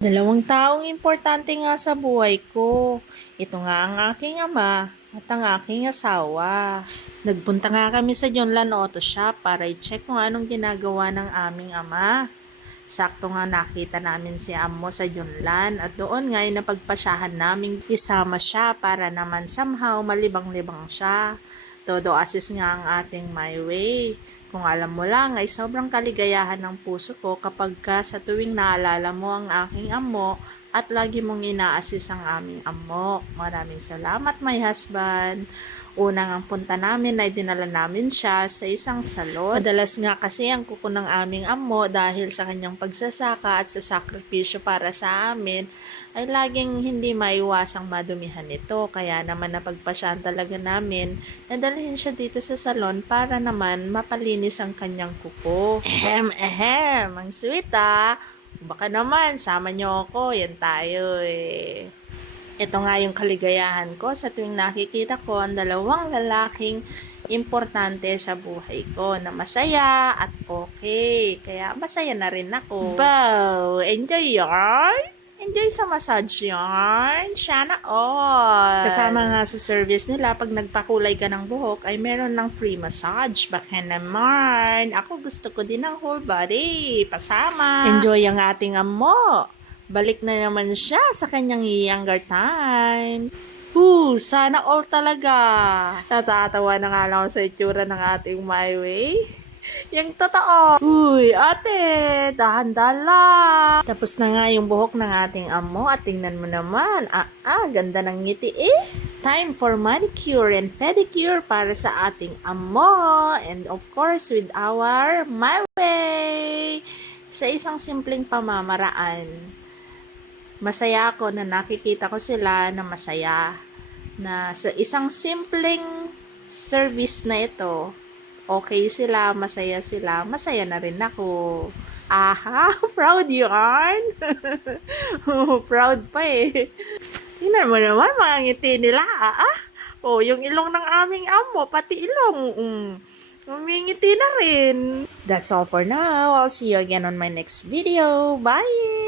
Dalawang taong importante nga sa buhay ko. Ito nga ang aking ama at ang aking asawa. Nagpunta nga kami sa Junlan Auto Shop para i-check kung anong ginagawa ng aming ama. Sakto nga nakita namin si Amo sa Junlan at doon nga ay napagpasyahan namin isama siya para naman somehow malibang-libang siya. Todo assist nga ang ating my way. Kung alam mo lang ay sobrang kaligayahan ng puso ko kapag sa tuwing naalala mo ang aking amo at lagi mong ina-assist ang aming amo. Maraming salamat, my husband. Unang ang punta namin ay dinala namin siya sa isang salon. Madalas nga kasi ang kuko ng aming amo dahil sa kanyang pagsasaka at sa sakripisyo para sa amin ay laging hindi maiwasang madumihan ito. Kaya naman napagpasyahan talaga namin na dalhin siya dito sa salon para naman mapalinis ang kanyang kuko. Ang sweet ah. Baka naman, sama niyo ako. Yan tayo eh. Ito nga yung kaligayahan ko sa tuwing nakikita ko ang dalawang lalaking importante sa buhay ko na masaya at okay. Kaya masaya na rin ako. Wow! Enjoy yarn! Enjoy sa massage yarn! Sana all! Kasama nga sa service nila, pag nagpakulay ka ng buhok, ay meron ng free massage. Baka naman! Ako gusto ko din ng whole body. Pasama! Enjoy ang ating amo! Balik na naman siya sa kanyang younger time. Sana all talaga. Natatawa na nga lang ako sa itsura ng ating my way. Yung totoo. Ate, dahan-dahan lang. Tapos na nga yung buhok ng ating amo at tingnan mo naman. Ganda ng ngiti eh. Time for manicure and pedicure para sa ating amo. And of course, with our my way. Sa isang simpleng pamamaraan. Masaya ako na nakikita ko sila na masaya. Na sa isang simpleng service na ito, okay sila, masaya na rin ako. Proud yarn! Proud pa eh. Tingnan mo naman, mga ngiti nila. Yung ilong ng aming amo, pati ilong. Umingiti na rin. That's all for now. I'll see you again on my next video. Bye!